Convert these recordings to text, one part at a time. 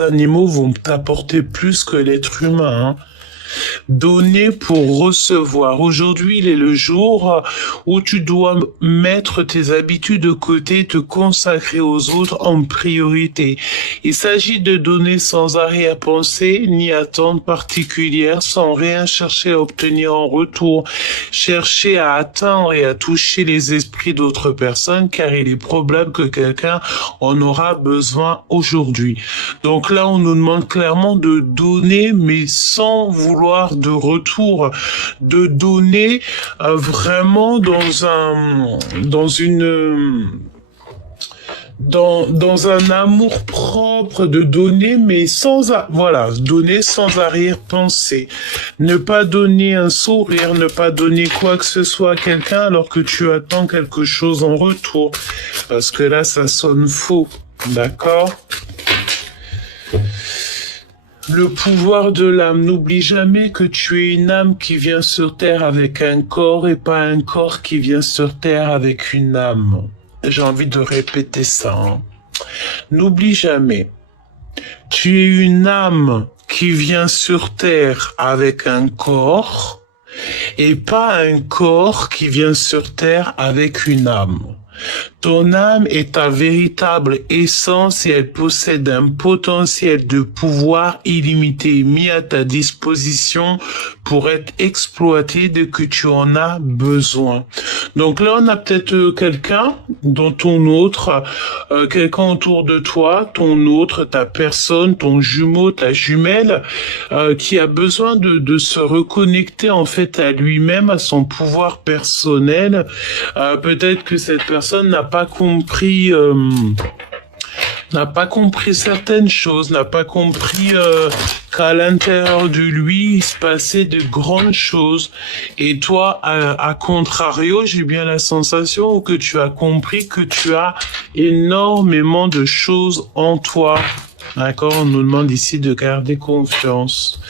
animaux vont t'apporter plus que l'être humain, hein. Donner pour recevoir. Aujourd'hui, il est le jour où tu dois mettre tes habitudes de côté, te consacrer aux autres en priorité. Il s'agit de donner sans arrière-pensée ni attente particulière, sans rien chercher à obtenir en retour. Chercher à atteindre et à toucher les esprits d'autres personnes, car il est probable que quelqu'un en aura besoin aujourd'hui. Donc là, on nous demande clairement de donner, mais sans vouloir de retour, de donner vraiment dans un amour propre, de donner, mais voilà, donner sans arrière-pensée. Ne pas donner un sourire, ne pas donner quoi que ce soit à quelqu'un alors que tu attends quelque chose en retour. Parce que là, ça sonne faux. D'accord ? Le pouvoir de l'âme. N'oublie jamais que tu es une âme qui vient sur Terre avec un corps et pas un corps qui vient sur Terre avec une âme. J'ai envie de répéter ça, hein. N'oublie jamais. Tu es une âme qui vient sur Terre avec un corps et pas un corps qui vient sur Terre avec une âme. Ton âme est ta véritable essence et elle possède un potentiel de pouvoir illimité mis à ta disposition pour être exploité dès que tu en as besoin. Donc là, on a peut-être quelqu'un dans ton autre, quelqu'un autour de toi, ton autre, ta personne, ton jumeau, ta jumelle, qui a besoin de se reconnecter en fait à lui-même, à son pouvoir personnel. Peut-être que cette personne n'a pas compris certaines choses, n'a pas compris qu'à l'intérieur de lui, il se passait de grandes choses. Et toi, à contrario, j'ai bien la sensation que tu as compris que tu as énormément de choses en toi. D'accord, on nous demande ici de garder confiance.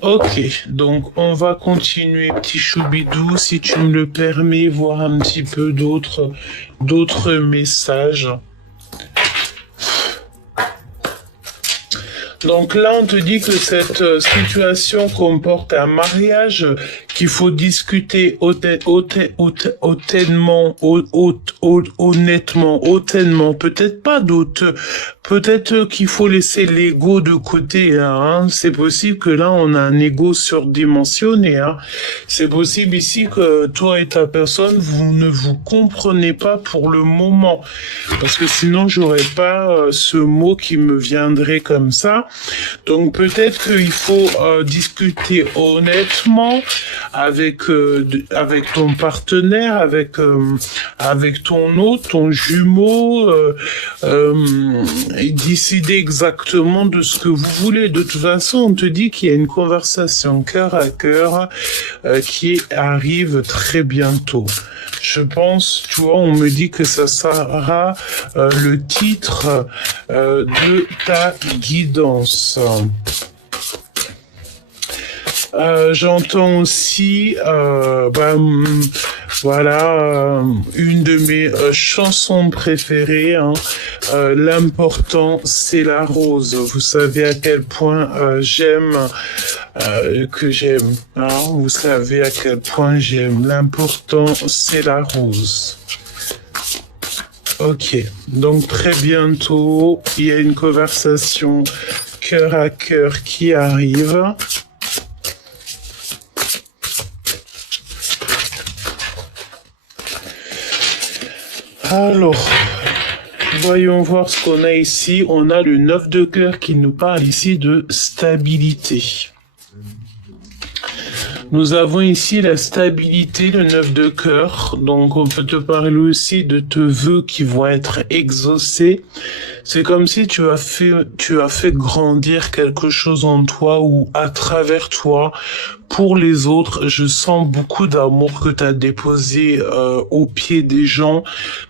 Ok, donc on va continuer, petit choubidou, si tu me le permets, voir un petit peu d'autres messages. Donc là, on te dit que cette situation comporte un mariage qu'il faut discuter honnêtement, peut-être pas peut-être qu'il faut laisser l'ego de côté, hein. C'est possible que là, on a un ego surdimensionné, hein. C'est possible ici que toi et ta personne, vous ne vous comprenez pas pour le moment. Parce que sinon, j'aurais pas ce mot qui me viendrait comme ça. Donc peut-être qu'il faut discuter honnêtement avec ton partenaire, avec ton autre, ton jumeau, et décider exactement de ce que vous voulez. De toute façon, on te dit qu'il y a une conversation cœur à cœur qui arrive très bientôt. Je pense, tu vois, on me dit que ça sera le titre de ta guidance. J'entends aussi, voilà, une de mes chansons préférées, hein. L'important, c'est la rose. Vous savez à quel point j'aime, que j'aime, hein. Vous savez à quel point j'aime. L'important, c'est la rose. Ok, donc très bientôt, il y a une conversation cœur à cœur qui arrive. Alors, voyons voir ce qu'on a ici. On a le 9 de cœur qui nous parle ici de stabilité. Nous avons ici la stabilité, le 9 de cœur. Donc, on peut te parler aussi de tes vœux qui vont être exaucés. C'est comme si tu as fait grandir quelque chose en toi ou à travers toi. Pour les autres, je sens beaucoup d'amour que tu as déposé au pied des gens.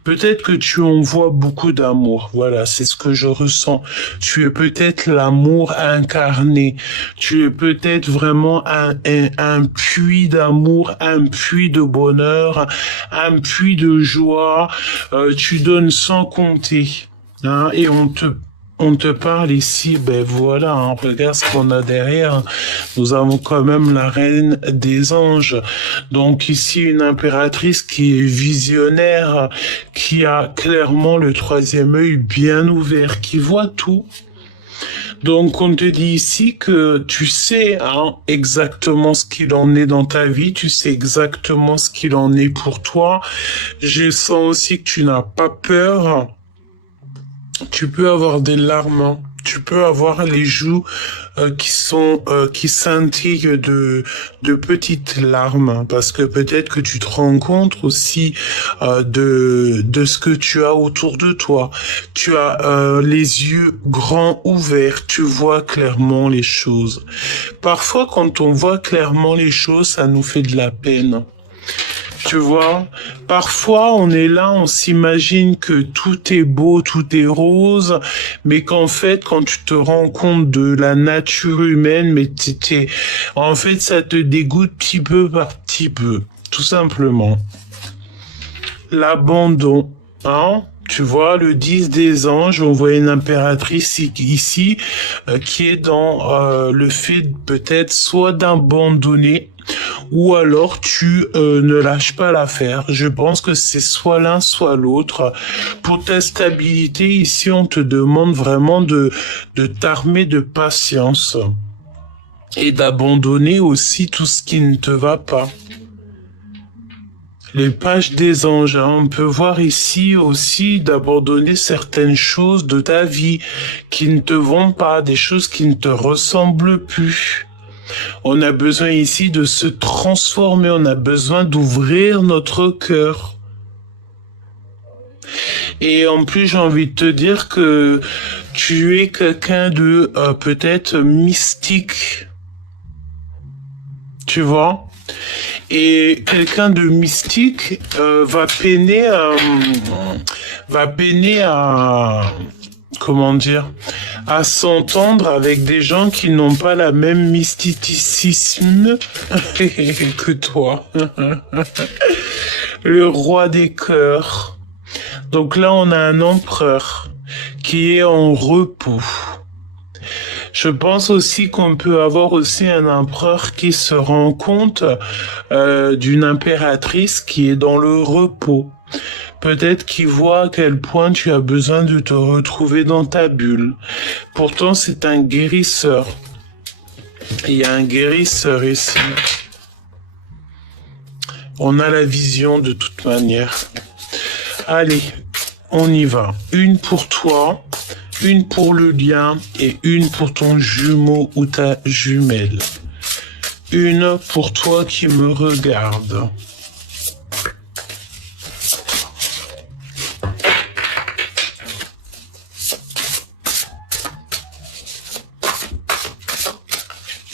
Peut-être que tu envoies beaucoup d'amour. Voilà, c'est ce que je ressens. Tu es peut-être l'amour incarné. Tu es peut-être vraiment un puits d'amour, un puits de bonheur, un puits de joie. Tu donnes sans compter. Hein, et on te On te parle ici, ben voilà, hein, regarde ce qu'on a derrière. Nous avons quand même la reine des anges. Donc ici, une impératrice qui est visionnaire, qui a clairement le troisième œil bien ouvert, qui voit tout. Donc on te dit ici que tu sais hein, exactement ce qu'il en est dans ta vie, tu sais exactement ce qu'il en est pour toi. Je sens aussi que tu n'as pas peur. Tu peux avoir des larmes, tu peux avoir les joues qui scintillent de petites larmes, parce que peut-être que tu te rends compte aussi de ce que tu as autour de toi. Tu as les yeux grands ouverts, tu vois clairement les choses. Parfois, quand on voit clairement les choses, ça nous fait de la peine. Tu vois, parfois on est là, on s'imagine que tout est beau, tout est rose, mais qu'en fait, quand tu te rends compte de la nature humaine, en fait, ça te dégoûte petit peu par petit peu, tout simplement. L'abandon, hein? Tu vois, le 10 des anges, on voit une impératrice ici qui est dans le fait peut-être soit d'abandonner ou alors tu ne lâches pas l'affaire. Je pense que c'est soit l'un, soit l'autre. Pour ta stabilité, ici, on te demande vraiment de t'armer de patience et d'abandonner aussi tout ce qui ne te va pas. Les pages des anges, hein, on peut voir ici aussi d'abandonner certaines choses de ta vie qui ne te vont pas, des choses qui ne te ressemblent plus. On a besoin ici de se transformer, on a besoin d'ouvrir notre cœur. Et en plus, j'ai envie de te dire que tu es quelqu'un de peut-être mystique. Tu vois? Et quelqu'un de mystique va peiner à comment dire, à s'entendre avec des gens qui n'ont pas la même mysticisme que toi. Le roi des cœurs. Donc là, on a un empereur qui est en repos. Je pense aussi qu'on peut avoir aussi un empereur qui se rend compte d'une impératrice qui est dans le repos. Peut-être qu'il voit à quel point tu as besoin de te retrouver dans ta bulle. Pourtant, c'est un guérisseur. Il y a un guérisseur ici. On a la vision de toute manière. Allez, on y va. Une pour toi, une pour le lien et une pour ton jumeau ou ta jumelle. Une pour toi qui me regarde.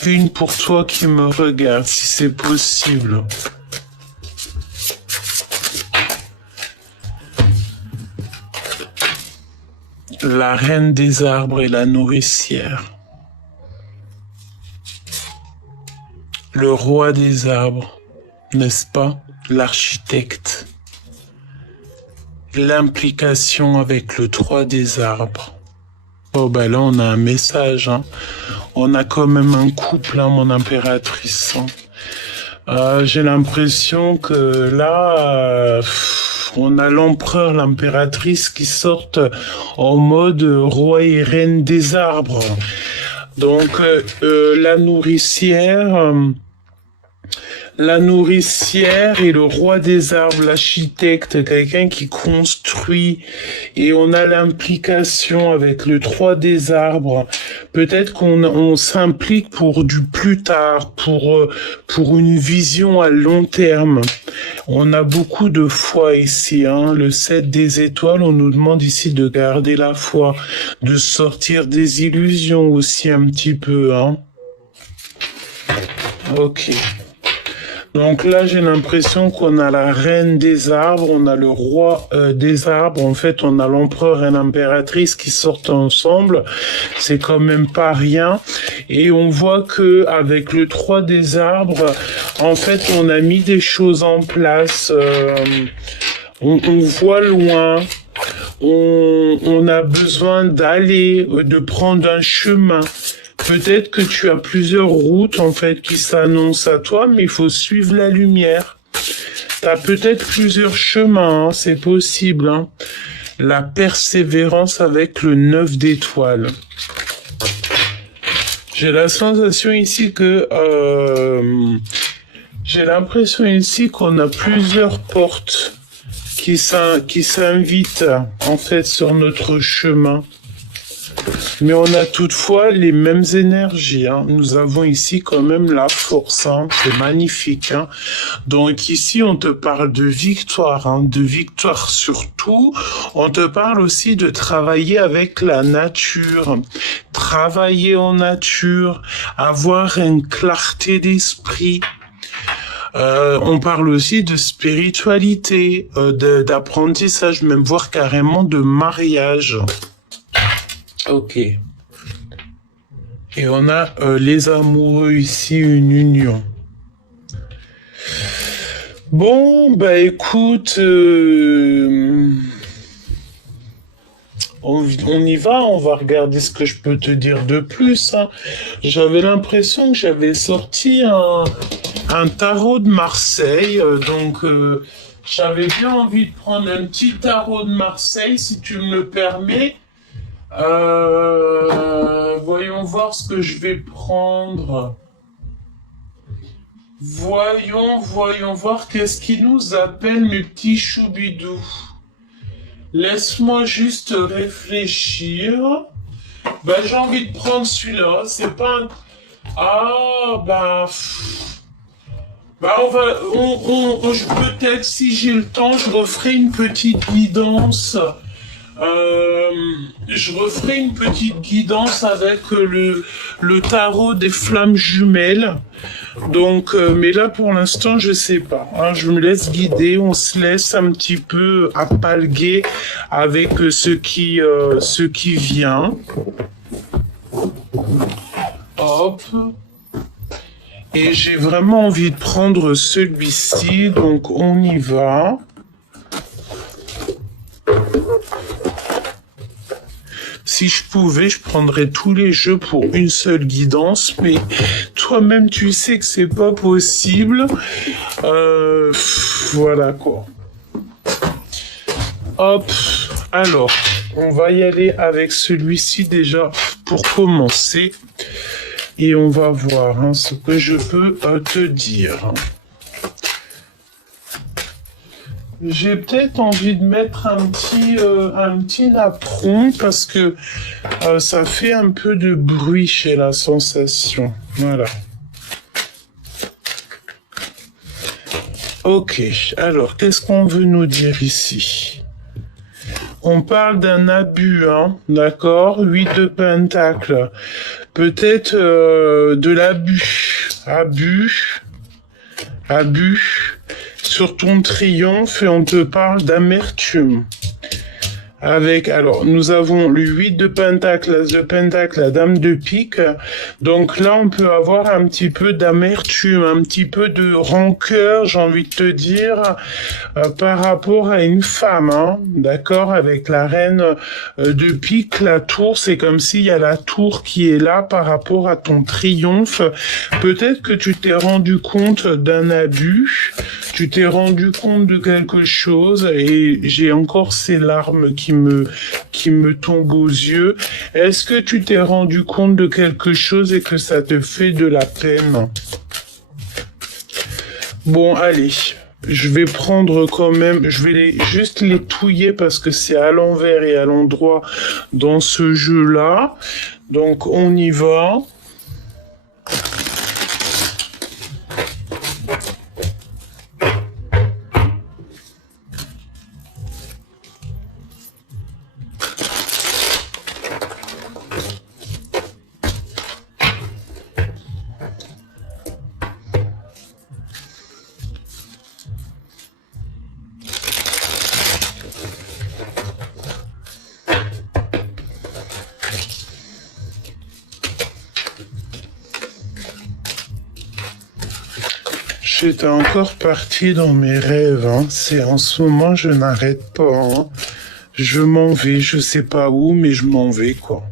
Une pour toi qui me regarde, si c'est possible. La reine des arbres et la nourricière. Le roi des arbres, n'est-ce pas? L'architecte. L'implication avec le 3 des arbres. Oh ben là on a un message, hein. On a quand même un couple, hein, mon impératrice. Hein. J'ai l'impression que là, on a l'empereur, l'impératrice qui sortent en mode roi et reine des arbres. Donc la nourricière et le roi des arbres, l'architecte, quelqu'un qui construit, et on a l'implication avec le 3 des arbres. Peut-être qu'on s'implique pour du plus tard, pour une vision à long terme. On a beaucoup de foi ici, hein. Le 7 des étoiles, on nous demande ici de garder la foi, de sortir des illusions aussi un petit peu, hein. Ok. Donc là, j'ai l'impression qu'on a la reine des arbres, on a le roi des arbres. En fait, on a l'empereur et l'impératrice qui sortent ensemble. C'est quand même pas rien. Et on voit que avec le 3 des arbres, en fait, on a mis des choses en place. On voit loin. on a besoin d'aller, de prendre un chemin. Peut-être que tu as plusieurs routes en fait qui s'annoncent à toi, mais il faut suivre la lumière. Tu as peut-être plusieurs chemins, hein, c'est possible. Hein. La persévérance avec le 9 d'étoiles. J'ai la sensation ici que... j'ai l'impression ici qu'on a plusieurs portes qui s'invitent en fait sur notre chemin. Mais on a toutefois les mêmes énergies. Hein. Nous avons ici quand même la force. Hein. C'est magnifique. Hein. Donc ici, on te parle de victoire. Hein. De victoire surtout. On te parle aussi de travailler avec la nature. Travailler en nature. Avoir une clarté d'esprit. On parle aussi de spiritualité, d'apprentissage, même voire carrément de mariage. Ok. Et on a les amoureux ici, une union. Bon, bah écoute, on y va, on va regarder ce que je peux te dire de plus. Hein. J'avais l'impression que j'avais sorti un tarot de Marseille, donc j'avais bien envie de prendre un petit tarot de Marseille, si tu me le permets. Voyons voir ce que je vais prendre. Voyons voir qu'est-ce qui nous appelle mes petits choubidous. Laisse-moi juste réfléchir. Bah, j'ai envie de prendre celui-là. C'est pas un... Ah, bah... Bah, peut-être, si j'ai le temps, je referai une petite guidance. Je referai une petite guidance avec le tarot des flammes jumelles. Donc, mais là pour l'instant je sais pas. Hein, je me laisse guider, on se laisse un petit peu appalguer avec ce qui vient. Hop. Et j'ai vraiment envie de prendre celui-ci, donc on y va. Si je pouvais, je prendrais tous les jeux pour une seule guidance, mais toi-même, tu sais que c'est pas possible. Voilà quoi. Hop. Alors, on va y aller avec celui-ci déjà pour commencer. Et on va voir hein, ce que je peux te dire. J'ai peut-être envie de mettre un petit napperon parce que ça fait un peu de bruit chez la sensation. Voilà. Ok, alors qu'est-ce qu'on veut nous dire ici? On parle d'un abus, hein, d'accord? 8 de pentacles. Peut-être de l'abus. Abus. Sur ton triomphe et on te parle d'amertume. Alors, nous avons le 8 de pentacle, l'as de pentacle, la dame de pique. Donc là, on peut avoir un petit peu d'amertume, un petit peu de rancœur, j'ai envie de te dire, par rapport à une femme, hein, d'accord, avec la reine de pique, la tour, c'est comme s'il y a la tour qui est là par rapport à ton triomphe. Peut-être que tu t'es rendu compte d'un abus, tu t'es rendu compte de quelque chose et j'ai encore ces larmes qui me tombe aux yeux. Est-ce que tu t'es rendu compte de quelque chose et que ça te fait de la peine? Bon, allez. Je vais prendre quand même, je vais juste les touiller parce que c'est à l'envers et à l'endroit dans ce jeu-là. Donc, on y va. J'étais encore partie dans mes rêves. Hein. C'est en ce moment, je n'arrête pas. Hein. Je m'en vais, je sais pas où, mais je m'en vais, quoi.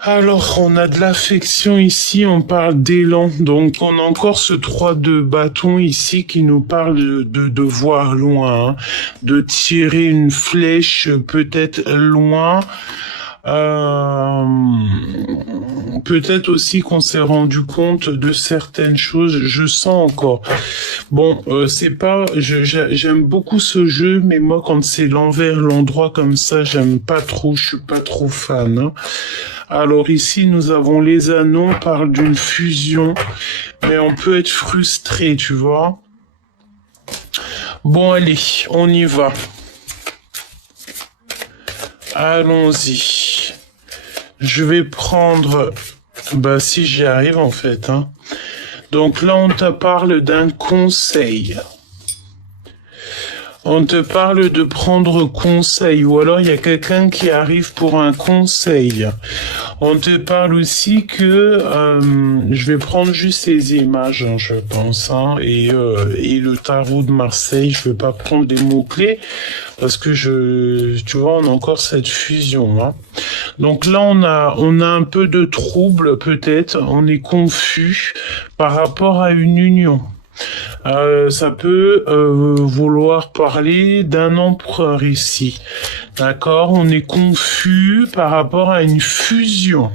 Alors, on a de l'affection ici, on parle d'élan. Donc, on a encore ce 3 de bâton ici qui nous parle de voir loin, hein, de tirer une flèche peut-être loin. Peut-être aussi qu'on s'est rendu compte de certaines choses. Je sens encore. Bon, c'est pas. J'aime beaucoup ce jeu, mais moi, quand c'est l'envers, l'endroit comme ça, j'aime pas trop. Je suis pas trop fan. Hein. Alors ici, nous avons les anneaux. On parle d'une fusion, mais on peut être frustré, tu vois. Bon, allez, on y va. Allons-y. Je vais prendre... Bah si j'y arrive en fait. Hein. Donc là on te parle d'un conseil. On te parle de prendre conseil. Ou alors il y a quelqu'un qui arrive pour un conseil. On te parle aussi que... je vais prendre juste ces images, hein, je pense. Hein, et le tarot de Marseille, je vais pas prendre des mots-clés. Parce que tu vois, on a encore cette fusion. Hein. Donc là, on a un peu de trouble peut-être. On est confus par rapport à une union. Ça peut vouloir parler d'un empereur ici. D'accord? On est confus par rapport à une fusion.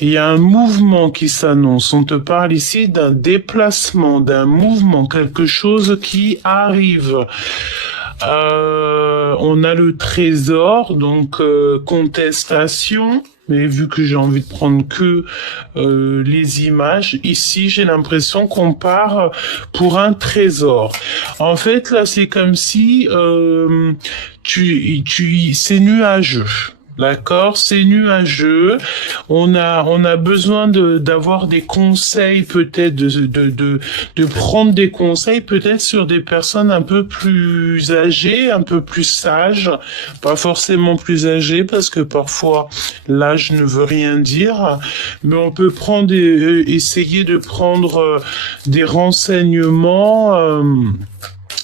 Il y a un mouvement qui s'annonce. On te parle ici d'un déplacement, d'un mouvement, quelque chose qui arrive. On a le trésor, donc contestation. Mais vu que j'ai envie de prendre que les images, ici j'ai l'impression qu'on part pour un trésor. En fait, là c'est comme si c'est nuageux. D'accord, c'est nuageux. On a besoin d'avoir des conseils, peut-être de prendre des conseils, peut-être sur des personnes un peu plus âgées, un peu plus sages, pas forcément plus âgées parce que parfois l'âge ne veut rien dire, mais on peut prendre essayer de prendre des renseignements.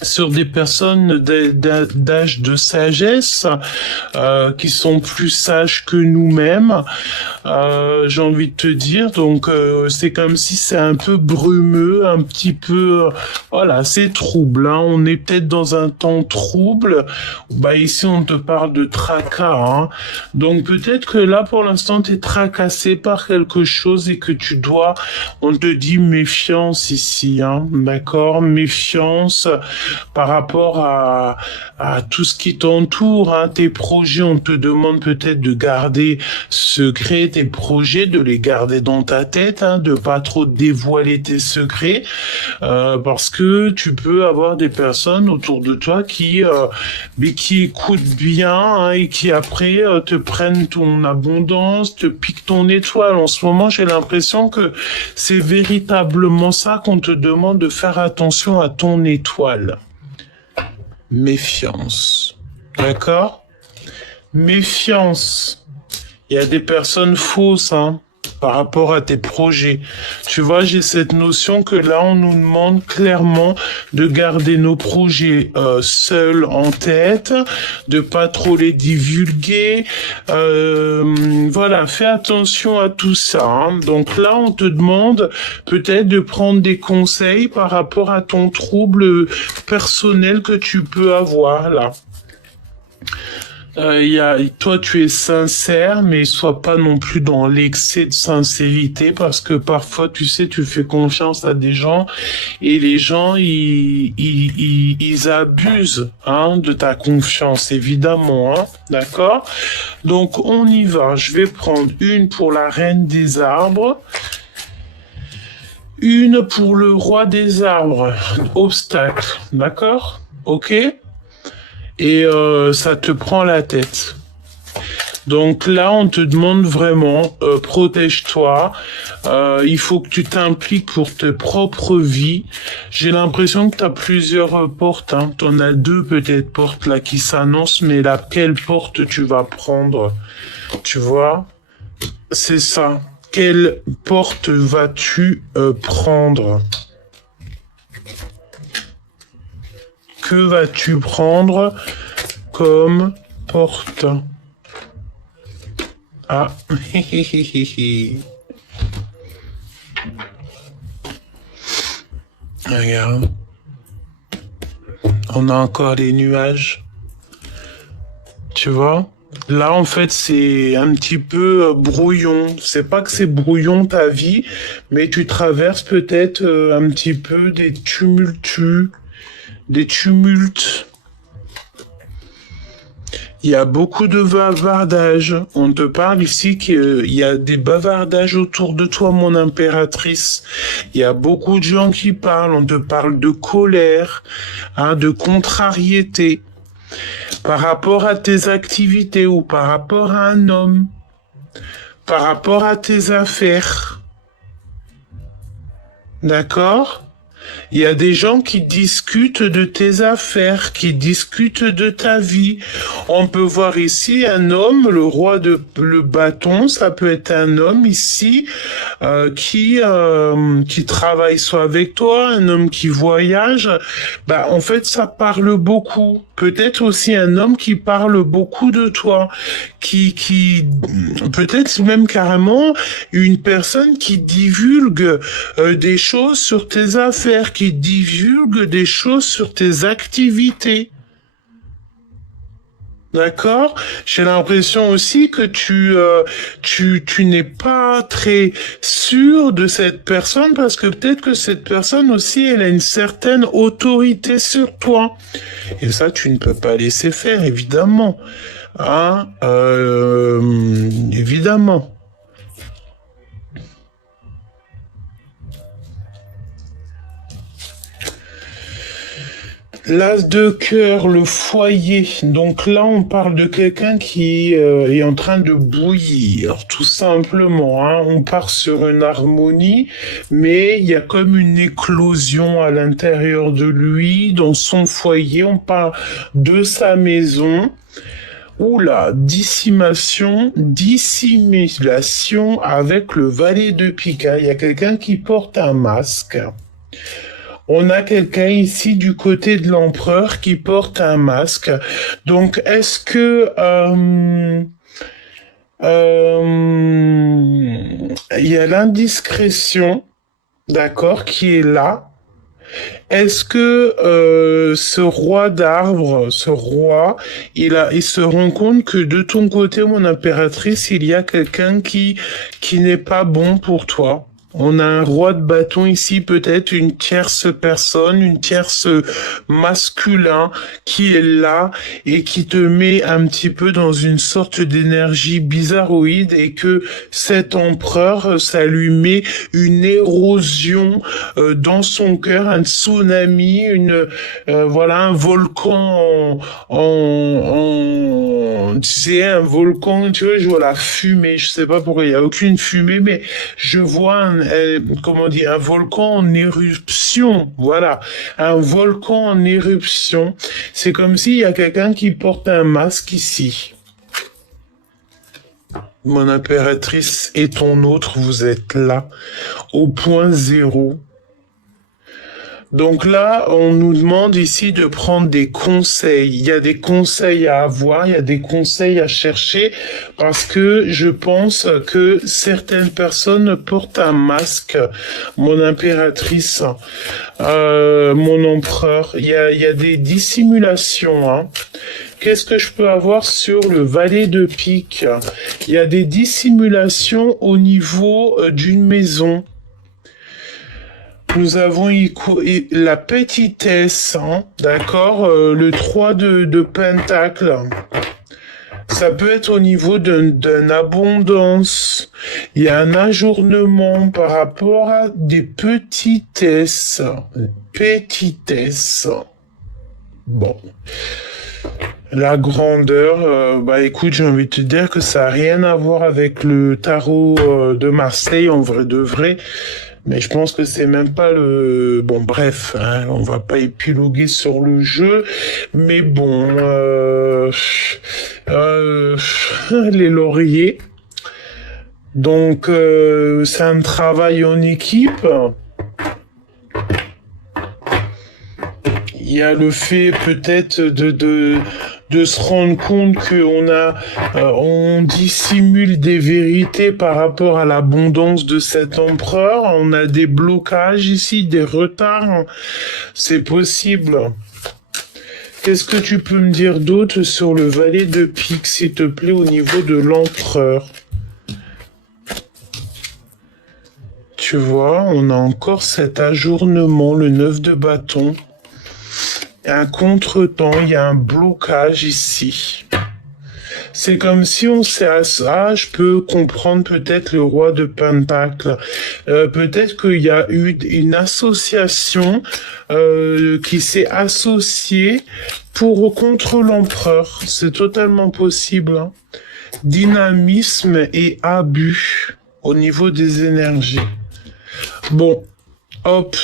Sur des personnes d'âge de sagesse qui sont plus sages que nous-mêmes, j'ai envie de te dire. Donc c'est comme si c'est un peu brumeux, un petit peu, voilà, c'est trouble. Hein. On est peut-être dans un temps trouble. Bah ici on te parle de tracas. Hein. Donc peut-être que là pour l'instant tu es tracassé par quelque chose et que tu dois, on te dit méfiance ici, hein, d'accord, méfiance par rapport à tout ce qui t'entoure, hein, tes projets, on te demande peut-être de garder secret tes projets, de les garder dans ta tête, hein, de pas trop dévoiler tes secrets, parce que tu peux avoir des personnes autour de toi qui écoutent bien, hein, et qui après te prennent ton abondance, te piquent ton étoile. En ce moment, j'ai l'impression que c'est véritablement ça qu'on te demande, de faire attention à ton étoile. Méfiance. D'accord? Méfiance. Il y a des personnes fausses, hein, par rapport à tes projets. Tu vois, j'ai cette notion que là, on nous demande clairement de garder nos projets seuls en tête, de pas trop les divulguer. Voilà, fais attention à tout ça. Hein. Donc là, on te demande peut-être de prendre des conseils par rapport à ton trouble personnel que tu peux avoir là. Toi, tu es sincère, mais sois pas non plus dans l'excès de sincérité, parce que parfois, tu sais, tu fais confiance à des gens et les gens, ils abusent, hein, de ta confiance, évidemment, hein, d'accord? Donc, on y va. Je vais prendre une pour la reine des arbres. Une pour le roi des arbres. Obstacle, d'accord? Ok? Et ça te prend la tête. Donc là, on te demande vraiment, protège-toi. Il faut que tu t'impliques pour ta propre vie. J'ai l'impression que tu as plusieurs portes. Hein. Tu en as deux peut-être portes là qui s'annoncent, mais laquelle porte tu vas prendre? Tu vois? C'est ça. Quelle porte vas-tu prendre? que vas-tu prendre comme porte? Ah, regarde. On a encore des nuages. Tu vois? Là, en fait, c'est un petit peu brouillon. C'est pas que c'est brouillon ta vie, mais tu traverses peut-être un petit peu des tumultes. Il y a beaucoup de bavardages. On te parle ici qu'il y a des bavardages autour de toi, mon impératrice. Il y a beaucoup de gens qui parlent. On te parle de colère, hein, de contrariété par rapport à tes activités ou par rapport à un homme, par rapport à tes affaires. D'accord? Il y a des gens qui discutent de tes affaires, qui discutent de ta vie. On peut voir ici un homme, le roi de le bâton, ça peut être un homme ici qui travaille soit avec toi, un homme qui voyage. Bah en fait ça parle beaucoup. Peut-être aussi un homme qui parle beaucoup de toi, qui peut-être même carrément une personne qui divulgue des choses sur tes affaires, qui divulgue des choses sur tes activités. D'accord? J'ai l'impression aussi que tu n'es pas très sûr de cette personne parce que peut-être que cette personne aussi, elle a une certaine autorité sur toi. Et ça, tu ne peux pas laisser faire, évidemment. Hein? Évidemment. L'as de cœur, le foyer. Donc là, on parle de quelqu'un qui est en train de bouillir, tout simplement. Hein. On part sur une harmonie, mais il y a comme une éclosion à l'intérieur de lui, dans son foyer. On parle de sa maison. Oula, dissimulation avec le valet de pique. Il y a quelqu'un qui porte un masque. On a quelqu'un ici du côté de l'empereur qui porte un masque. Donc, est-ce que il y a l'indiscrétion, d'accord, qui est là? Est-ce que ce roi d'arbre, ce roi, il se rend compte que de ton côté, mon impératrice, il y a quelqu'un qui n'est pas bon pour toi? On a un roi de bâton ici, peut-être une tierce personne, une tierce masculin qui est là et qui te met un petit peu dans une sorte d'énergie bizarroïde et que cet empereur, ça lui met une érosion dans son cœur, un tsunami, voilà, un volcan tu sais, un volcan, tu vois, je vois la fumée, je sais pas pourquoi il y a aucune fumée, mais je vois comment dire, un volcan en éruption, voilà, un volcan en éruption. C'est comme s'il y a quelqu'un qui porte un masque ici. Mon impératrice et ton autre, vous êtes là, au point zéro. Donc là, on nous demande ici de prendre des conseils. Il y a des conseils à avoir, il y a des conseils à chercher, parce que je pense que certaines personnes portent un masque. Mon impératrice, mon empereur, il y a des dissimulations, hein. Qu'est-ce que je peux avoir sur le valet de pique? Il y a des dissimulations au niveau d'une maison. Nous avons la petitesse, hein, d'accord, le 3 de pentacle. Ça peut être au niveau d'une abondance. Il y a un ajournement par rapport à des petitesses. Petitesses. Bon. La grandeur, bah écoute, j'ai envie de te dire que ça n'a rien à voir avec le tarot de Marseille, en vrai de vrai. Mais je pense que c'est même pas le... Bon, bref, hein, on va pas épiloguer sur le jeu. Mais bon, les lauriers. Donc, c'est un travail en équipe. il y a le fait peut-être de se rendre compte on dissimule des vérités par rapport à l'abondance de cet empereur. On a des blocages ici, des retards. C'est possible. Qu'est-ce que tu peux me dire d'autre sur le valet de pique, s'il te plaît, au niveau de l'empereur? Tu vois, on a encore cet ajournement, le 9 de bâton. Il y a un contretemps, il y a un blocage ici. C'est comme si on s'est... Ah, je peux comprendre peut-être le roi de Pentacle. Peut-être qu'il y a eu une association qui s'est associée contre l'empereur. C'est totalement possible. Hein. Dynamisme et abus au niveau des énergies. Bon, hop,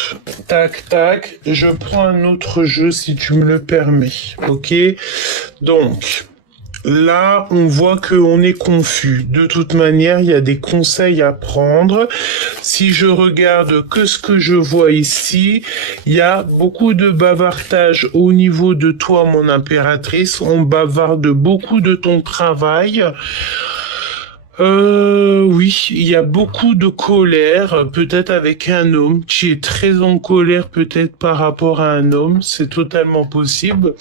tac, tac, je prends un autre jeu si tu me le permets, ok? Donc, là, on voit qu'on est confus. De toute manière, il y a des conseils à prendre. Si je regarde que ce que je vois ici, il y a beaucoup de bavardage au niveau de toi, mon impératrice. On bavarde beaucoup de ton travail. Oui, il y a beaucoup de colère, peut-être avec un homme. Tu es très en colère, peut-être par rapport à un homme. C'est totalement possible.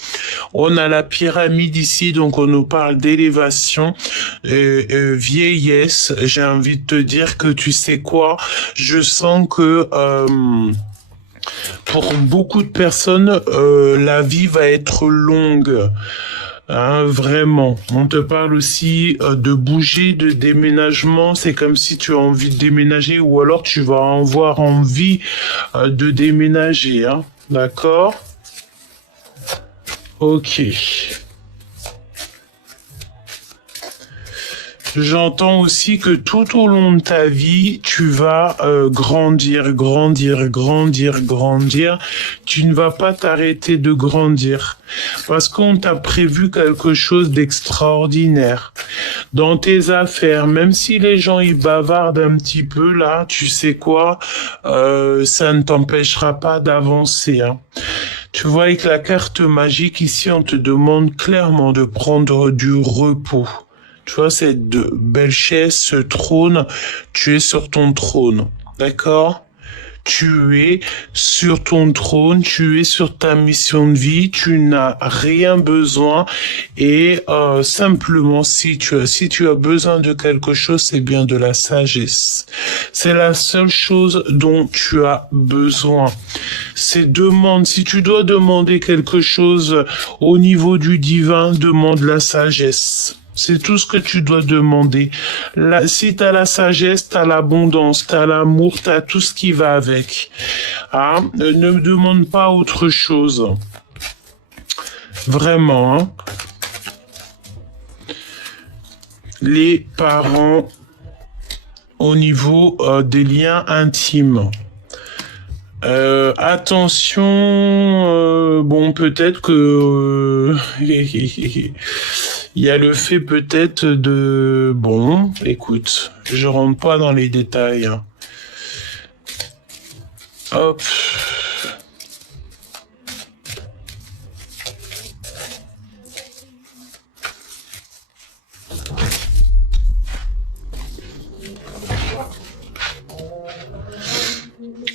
On a la pyramide ici, donc on nous parle d'élévation, vieillesse. J'ai envie de te dire que tu sais quoi, je sens que pour beaucoup de personnes, la vie va être longue. Hein, vraiment. On te parle aussi de bouger, de déménagement. C'est comme si tu as envie de déménager ou alors tu vas avoir envie de déménager. Hein. D'accord? Ok. J'entends aussi que tout au long de ta vie, tu vas grandir, grandir, grandir, grandir. Tu ne vas pas t'arrêter de grandir parce qu'on t'a prévu quelque chose d'extraordinaire dans tes affaires. Même si les gens y bavardent un petit peu là, tu sais quoi, ça ne t'empêchera pas d'avancer. Hein. Tu vois, avec la carte magique ici, on te demande clairement de prendre du repos. Tu vois, cette belle chaise, ce trône, tu es sur ton trône, d'accord? Tu es sur ton trône, tu es sur ta mission de vie, tu n'as rien besoin et simplement si tu as besoin de quelque chose, c'est bien de la sagesse. C'est la seule chose dont tu as besoin. Si tu dois demander quelque chose au niveau du divin, demande la sagesse. C'est tout ce que tu dois demander. Là, si t'as la sagesse, t'as l'abondance, t'as l'amour, t'as tout ce qui va avec. Hein? Ne me demande pas autre chose. Vraiment. Hein? Les parents au niveau des liens intimes. Attention, bon, peut-être que... Il y a le fait peut-être de... Bon, écoute, je rentre pas dans les détails. Hein. Hop.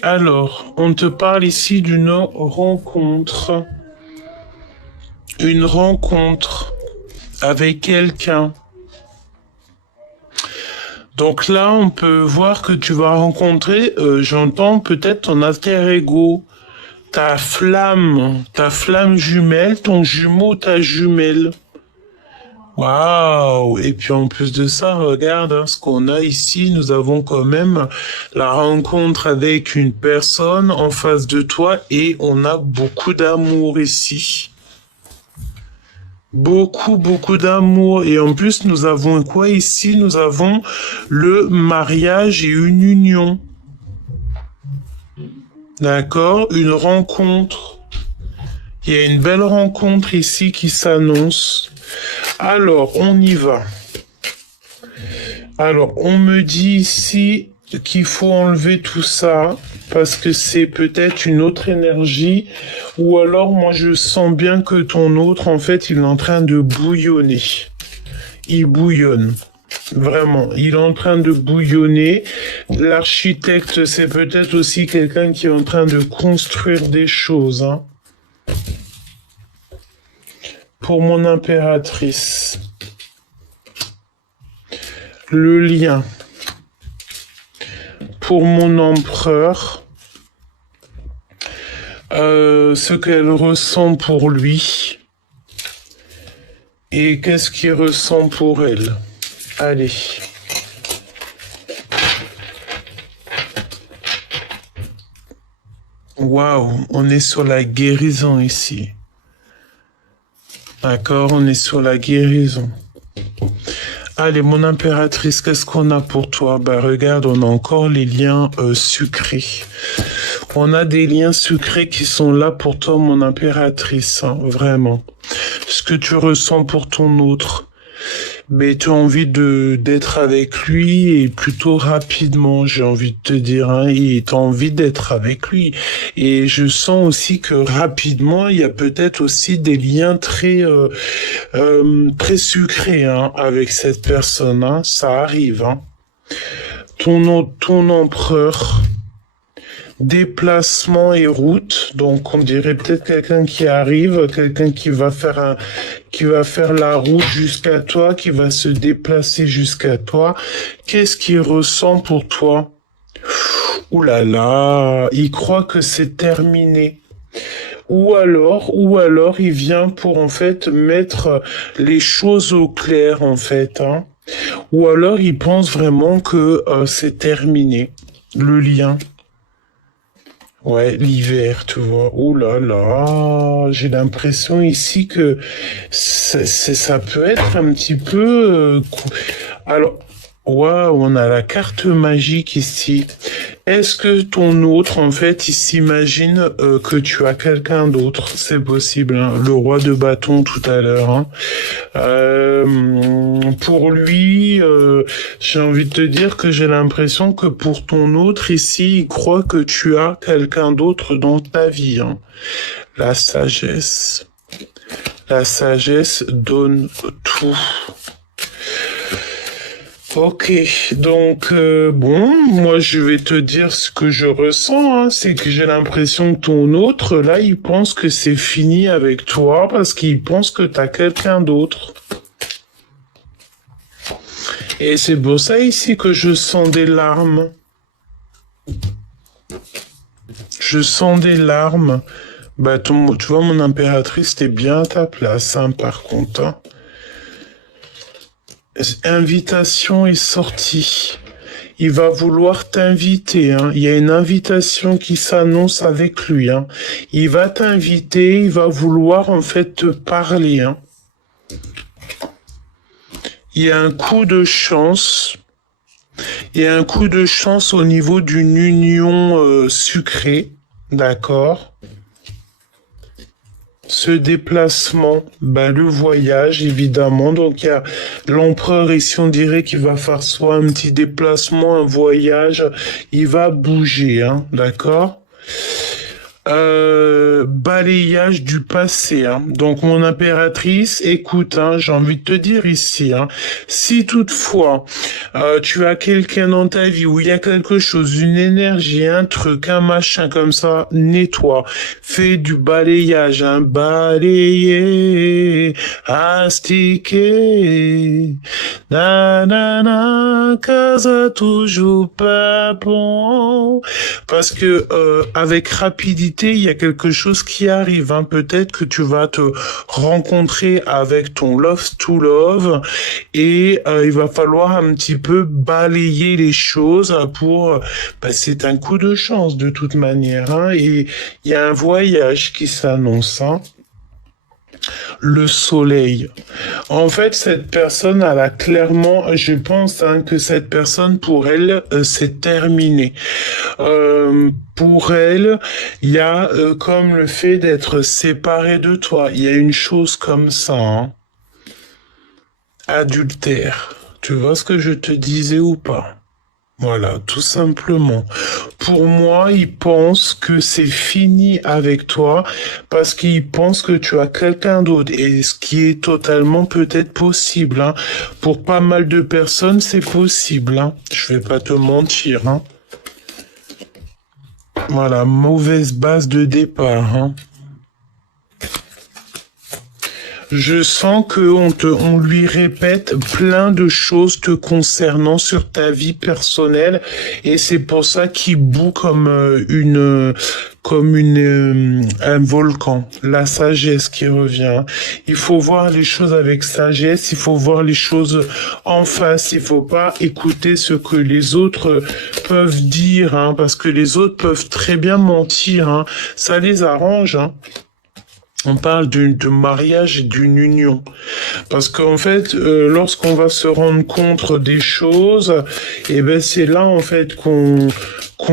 Alors, on te parle ici d'une rencontre. Une rencontre avec quelqu'un. Donc là, on peut voir que tu vas rencontrer, j'entends peut-être ton alter ego, ta flamme jumelle, ton jumeau, ta jumelle. Waouh! Et puis en plus de ça, regarde hein, ce qu'on a ici. Nous avons quand même la rencontre avec une personne en face de toi et on a beaucoup d'amour ici. Beaucoup, beaucoup d'amour. Et en plus, nous avons quoi ici? Nous avons le mariage et une union. D'accord? Une rencontre. Il y a une belle rencontre ici qui s'annonce. Alors, on y va. Alors, on me dit ici qu'il faut enlever tout ça parce que c'est peut-être une autre énergie ou alors moi je sens bien que ton autre en fait il est en train de bouillonner. Il bouillonne. Vraiment, il est en train de bouillonner. L'architecte, c'est peut-être aussi quelqu'un qui est en train de construire des choses. Hein. Pour mon impératrice. Le lien. Pour mon empereur. Ce qu'elle ressent pour lui. Et qu'est-ce qu'il ressent pour elle. Allez. Waouh, on est sur la guérison ici. D'accord, on est sur la guérison. Allez, mon impératrice, qu'est-ce qu'on a pour toi? Bah regarde, on a encore les liens sucrés. On a des liens sucrés qui sont là pour toi, mon impératrice, hein, vraiment. Ce que tu ressens pour ton autre. Mais tu as envie d'être avec lui et plutôt rapidement, j'ai envie de te dire, hein, et tu as envie d'être avec lui. Et je sens aussi que rapidement, il y a peut-être aussi des liens très sucrés hein, avec cette personne. Hein, ça arrive. Hein. Ton empereur. Déplacement et route, donc on dirait peut-être quelqu'un qui arrive, quelqu'un qui va faire la route jusqu'à toi, qui va se déplacer jusqu'à toi. Qu'est-ce qu'il ressent pour toi? Ouh là là, il croit que c'est terminé. Ou alors il vient pour en fait mettre les choses au clair en fait. Hein. Ou alors il pense vraiment que c'est terminé, le lien. Ouais, l'hiver, tu vois. Ouh là là, j'ai l'impression ici que ça peut être un petit peu... Alors, waouh, on a la carte magique ici. Est-ce que ton autre, en fait, il s'imagine que tu as quelqu'un d'autre? C'est possible, hein. Le roi de bâton tout à l'heure. Hein. Pour lui, j'ai envie de te dire que j'ai l'impression que pour ton autre ici, il croit que tu as quelqu'un d'autre dans ta vie. Hein. La sagesse. La sagesse donne tout. Ok, donc bon, moi je vais te dire ce que je ressens, hein, c'est que j'ai l'impression que ton autre, là, il pense que c'est fini avec toi parce qu'il pense que t'as quelqu'un d'autre. Et c'est pour ça ici que je sens des larmes. Je sens des larmes. Bah, tu vois, mon impératrice, t'es bien à ta place, hein, par contre. Hein. Invitation est sortie. Il va vouloir t'inviter. Hein. Il y a une invitation qui s'annonce avec lui. Hein. Il va t'inviter, il va vouloir en fait te parler. Hein. Il y a un coup de chance. Il y a un coup de chance au niveau d'une union sucrée. D'accord. Ce déplacement, ben le voyage évidemment, donc il y a l'empereur ici on dirait qu'il va faire soit un petit déplacement, un voyage, il va bouger, hein, d'accord balayage du passé. Hein. Donc mon impératrice, écoute, hein, j'ai envie de te dire ici, hein, si toutefois tu as quelqu'un dans ta vie où il y a quelque chose, une énergie, un truc, un machin comme ça, nettoie, fais du balayage, hein, balayer, astiquer, nanana, casa toujours pas bon, parce que avec rapidité il y a quelque chose qui arrive. Hein. Peut-être que tu vas te rencontrer avec ton love to love et il va falloir un petit peu balayer les choses pour... c'est un coup de chance de toute manière. Hein. Et il y a un voyage qui s'annonce. Hein. Le soleil. En fait, cette personne, elle a clairement, je pense hein, que cette personne, pour elle, c'est terminé. Pour elle, il y a comme le fait d'être séparé de toi. Il y a une chose comme ça. Hein. Adultère. Tu vois ce que je te disais ou pas? Voilà, tout simplement. Pour moi, il pense que c'est fini avec toi parce qu'il pense que tu as quelqu'un d'autre et ce qui est totalement peut-être possible, hein. Pour pas mal de personnes, c'est possible, hein. Je vais pas te mentir, hein. Voilà, mauvaise base de départ, hein. Je sens on lui répète plein de choses te concernant sur ta vie personnelle et c'est pour ça qu'il bout un volcan. La sagesse qui revient. Il faut voir les choses avec sagesse, il faut voir les choses en face, il faut pas écouter ce que les autres peuvent dire, hein, parce que les autres peuvent très bien mentir, hein. Ça les arrange, hein. On parle de mariage et d'une union. Parce qu'en fait, lorsqu'on va se rendre compte des choses, et ben c'est là en fait qu'on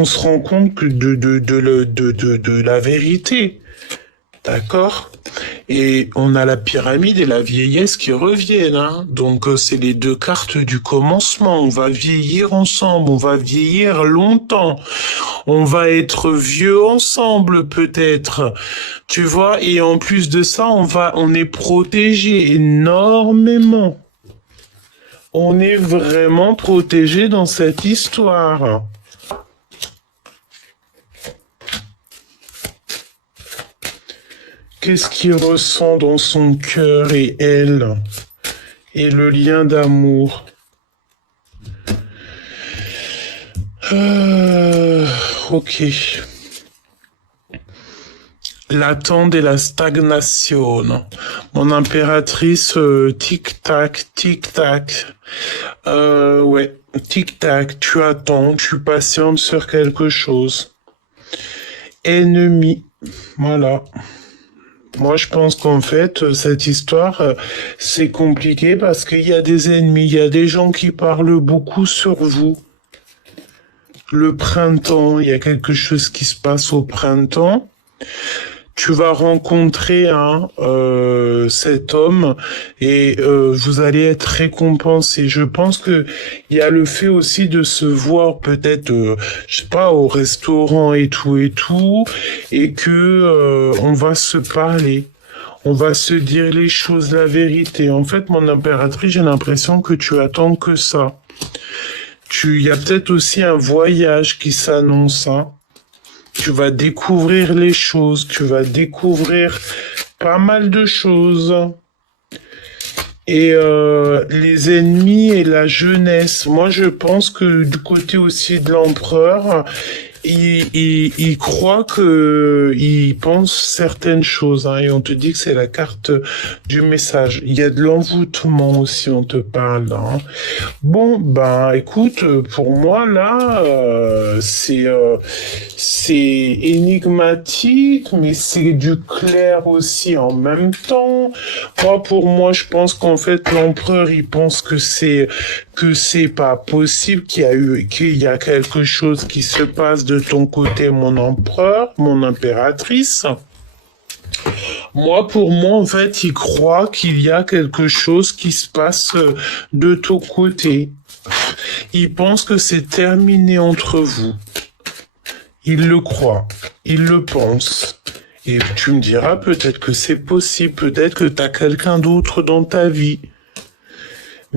se rend compte que de la vérité. D'accord? Et on a la pyramide et la vieillesse qui reviennent, hein. Donc c'est les deux cartes du commencement. On va vieillir ensemble, on va vieillir longtemps. On va être vieux ensemble peut-être. Tu vois, et en plus de ça, on est protégé énormément. On est vraiment protégé dans cette histoire. Qu'est-ce qu'il ressent dans son cœur et elle? Et le lien d'amour. Ok. L'attente et la stagnation. Mon impératrice, tic-tac, tic-tac. Ouais, tic-tac, tu attends, tu patientes sur quelque chose. Ennemi, voilà. Moi, je pense qu'en fait, cette histoire, c'est compliqué parce qu'il y a des ennemis, il y a des gens qui parlent beaucoup sur vous. Le printemps, il y a quelque chose qui se passe au printemps. Tu vas rencontrer cet homme et vous allez être récompensé. Je pense que il y a le fait aussi de se voir peut-être, je sais pas, au restaurant et tout et que on va se parler. On va se dire les choses, la vérité. En fait, mon impératrice, j'ai l'impression que tu attends que ça. Il y a peut-être aussi un voyage qui s'annonce, hein. Tu vas découvrir les choses, tu vas découvrir pas mal de choses. Et les ennemis et la jeunesse. Moi, je pense que du côté aussi de l'empereur, il croit que il pense certaines choses, hein, et on te dit que c'est la carte du message. Il y a de l'envoûtement aussi, on te parle, hein. Bon, ben, écoute, pour moi là, c'est énigmatique, mais c'est du clair aussi en même temps. Pour moi, je pense qu'en fait l'empereur, il pense que c'est pas possible qu'il y a quelque chose qui se passe de ton côté, mon empereur, mon impératrice. Pour moi, en fait, il croit qu'il y a quelque chose qui se passe de ton côté. Il pense que c'est terminé entre vous. Il le croit. Il le pense. Et tu me diras peut-être que c'est possible. Peut-être que tu as quelqu'un d'autre dans ta vie.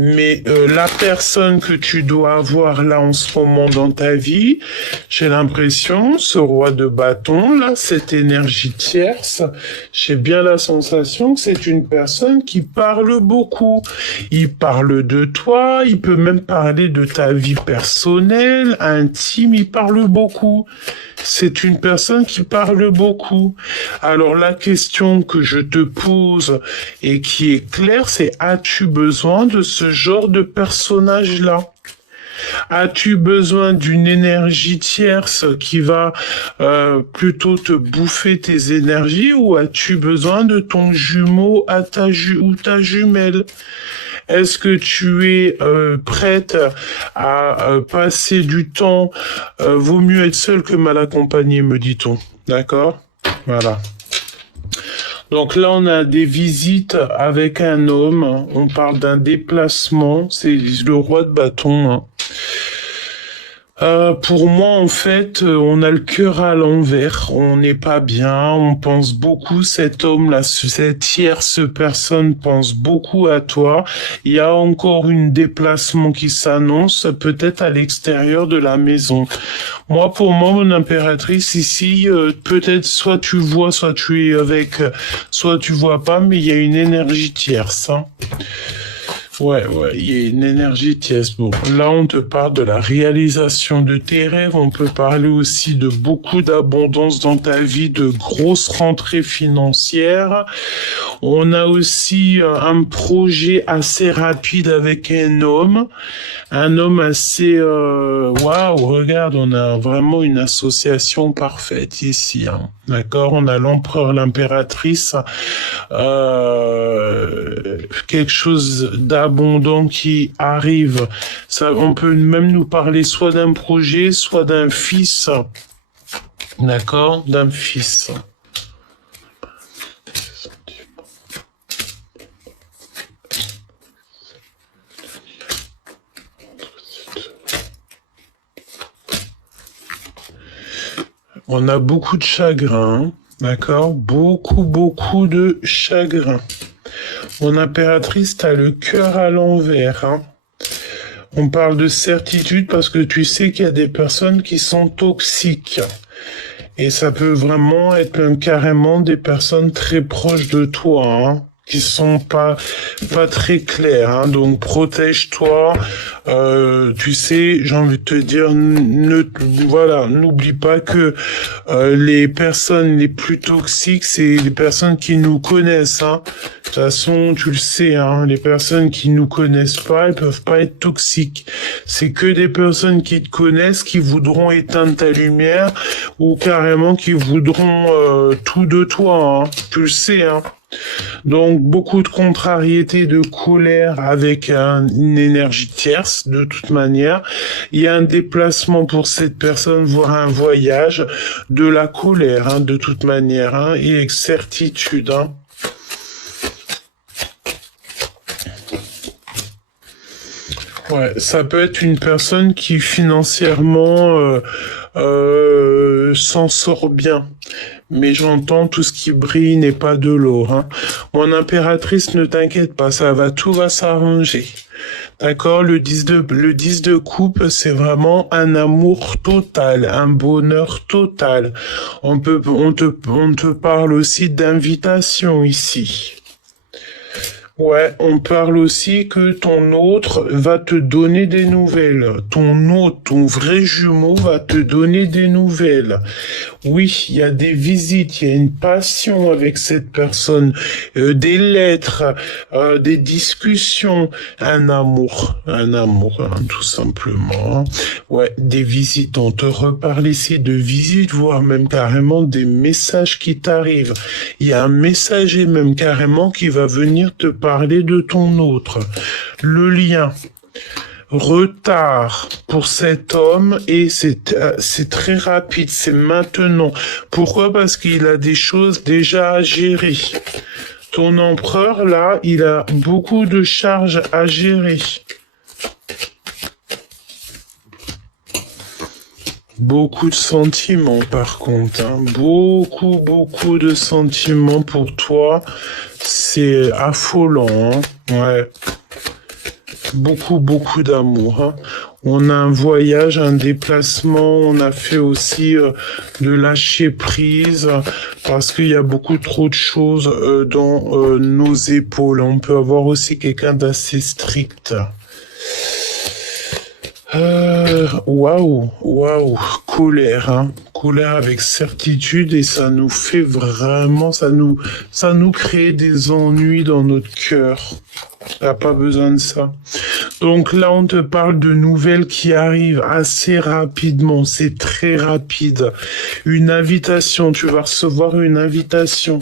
Mais la personne que tu dois avoir là en ce moment dans ta vie, j'ai l'impression, ce roi de bâton, là, cette énergie tierce, j'ai bien la sensation que c'est une personne qui parle beaucoup. Il parle de toi, il peut même parler de ta vie personnelle, intime, il parle beaucoup. C'est une personne qui parle beaucoup. Alors la question que je te pose et qui est claire, c'est as-tu besoin de ce genre de personnage-là? As-tu besoin d'une énergie tierce qui va plutôt te bouffer tes énergies ou as-tu besoin de ton jumeau ou ta jumelle? Est-ce que tu es prête à passer du temps? Vaut mieux être seul que mal accompagné, me dit-on. D'accord? Voilà. Donc là, on a des visites avec un homme. On parle d'un déplacement. C'est le roi de bâton, hein. Pour moi, en fait, on a le cœur à l'envers, on n'est pas bien, on pense beaucoup, cet homme-là, cette tierce personne pense beaucoup à toi. Il y a encore une déplacement qui s'annonce, peut-être à l'extérieur de la maison. Moi, pour moi, mon impératrice ici, peut-être soit tu vois, soit tu es avec, soit tu vois pas, mais il y a une énergie tierce, hein. Ouais, ouais, il y a une énergie tierce. Bon, là, on te parle de la réalisation de tes rêves. On peut parler aussi de beaucoup d'abondance dans ta vie, de grosses rentrées financières. On a aussi un projet assez rapide avec un homme assez waouh, regarde, on a vraiment une association parfaite ici, hein. D'accord, on a l'empereur, l'impératrice, quelque chose d'abondant qui arrive. Ça, on peut même nous parler soit d'un projet, soit d'un fils. D'accord, d'un fils. On a beaucoup de chagrin, hein. D'accord, beaucoup de chagrin. Mon impératrice, t'as le cœur à l'envers, hein. On parle de certitude parce que tu sais qu'il y a des personnes qui sont toxiques. Et ça peut vraiment être même carrément des personnes très proches de toi, hein, qui sont pas très claires, hein. Donc protège-toi. Tu sais, j'ai envie de te dire, voilà, n'oublie pas que les personnes les plus toxiques, c'est les personnes qui nous connaissent, hein. De toute façon, tu le sais, hein, les personnes qui nous connaissent pas, elles peuvent pas être toxiques. C'est que des personnes qui te connaissent, qui voudront éteindre ta lumière ou carrément qui voudront tout de toi, hein. Tu le sais, hein. Donc beaucoup de contrariété, de colère avec une énergie tierce de toute manière. Il y a un déplacement pour cette personne, voire un voyage, de la colère, hein, de toute manière, hein, et certitude, hein. Ouais, ça peut être une personne qui financièrement s'en sort bien. Mais j'entends tout ce qui brille n'est pas de l'or, hein. Mon impératrice, ne t'inquiète pas, tout va s'arranger. D'accord, le 10 de coupe, c'est vraiment un amour total, un bonheur total. On te parle aussi d'invitation ici. Ouais, on parle aussi que ton autre va te donner des nouvelles. Ton autre, ton vrai jumeau va te donner des nouvelles. Oui, il y a des visites, il y a une passion avec cette personne, des lettres, des discussions, un amour, hein, tout simplement. Ouais, des visites, on te reparle ici de visites, voire même carrément des messages qui t'arrivent. Il y a un messager même carrément qui va venir te parler de ton autre. Le lien. Retard pour cet homme et c'est très rapide, c'est maintenant. Pourquoi? Parce qu'il a des choses déjà à gérer. Ton empereur, là, il a beaucoup de charges à gérer. Beaucoup de sentiments, par contre, hein. Beaucoup de sentiments pour toi. C'est affolant, hein. Ouais. Beaucoup d'amour, hein. On a un voyage, un déplacement, on a fait aussi de lâcher prise parce qu'il y a beaucoup trop de choses dans nos épaules. On peut avoir aussi quelqu'un d'assez strict. Waouh, colère, hein. Colère avec certitude et ça nous fait vraiment, ça nous crée des ennuis dans notre cœur. T'as pas besoin de ça. Donc là, on te parle de nouvelles qui arrivent assez rapidement. C'est très rapide. Une invitation, tu vas recevoir une invitation.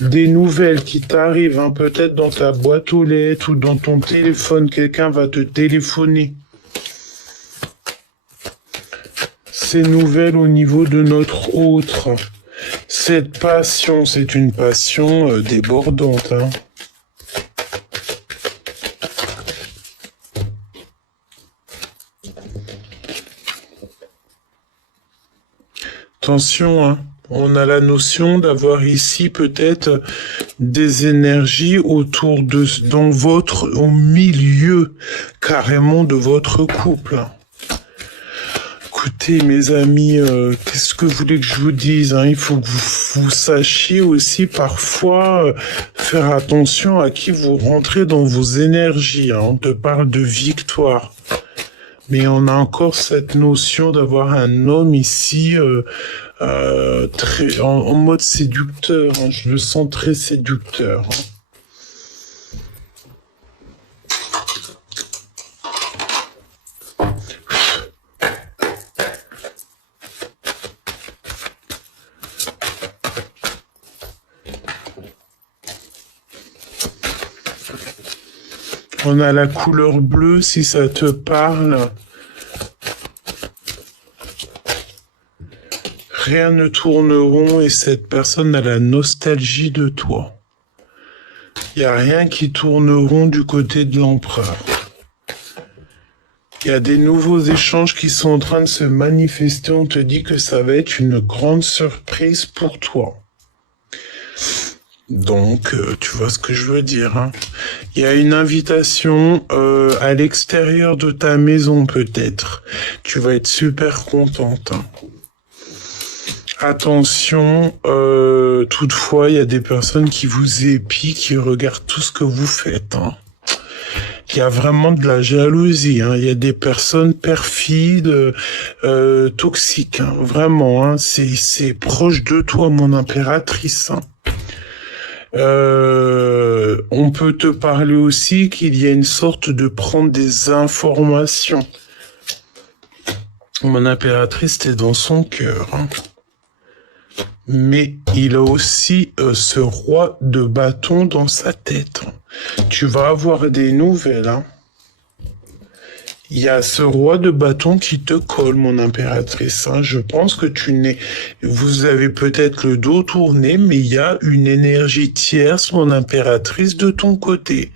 Des nouvelles qui t'arrivent, hein, peut-être dans ta boîte aux lettres ou dans ton téléphone. Quelqu'un va te téléphoner. Ces nouvelles au niveau de notre autre. Cette passion, c'est une passion débordante, hein. attention, hein. On a la notion d'avoir ici peut-être des énergies autour de, au milieu carrément de votre couple. Écoutez, mes amis, qu'est-ce que vous voulez que je vous dise, hein? Il faut que vous sachiez aussi parfois faire attention à qui vous rentrez dans vos énergies, hein. On te parle de victoire. Mais on a encore cette notion d'avoir un homme ici très en mode séducteur, hein. Je le sens très séducteur, hein. On a la couleur bleue, si ça te parle. Rien ne tourne rond et cette personne a la nostalgie de toi. Il n'y a rien qui tourne rond du côté de l'empereur. Il y a des nouveaux échanges qui sont en train de se manifester. On te dit que ça va être une grande surprise pour toi. Donc, tu vois ce que je veux dire, hein. Il y a une invitation à l'extérieur de ta maison, peut-être. Tu vas être super contente, hein. Attention, toutefois, il y a des personnes qui vous épient, qui regardent tout ce que vous faites, hein. Il y a vraiment de la jalousie, hein. Il y a des personnes perfides, toxiques, hein. Vraiment, hein. C'est proche de toi, mon impératrice, hein. On peut te parler aussi qu'il y a une sorte de prendre des informations. Mon impératrice, t'es dans son cœur, hein. Mais il a aussi ce roi de bâton dans sa tête. Tu vas avoir des nouvelles, hein. Il y a ce roi de bâton qui te colle, mon impératrice, hein. Je pense que vous avez peut-être le dos tourné, mais il y a une énergie tierce, mon impératrice, de ton côté.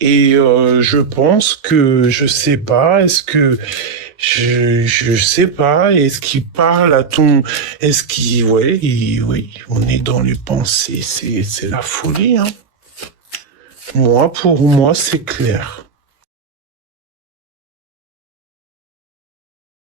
Et je pense que, je sais pas, je sais pas, est-ce qu'il parle à ton, oui, on est dans les pensées, c'est la folie, hein. Pour moi, c'est clair.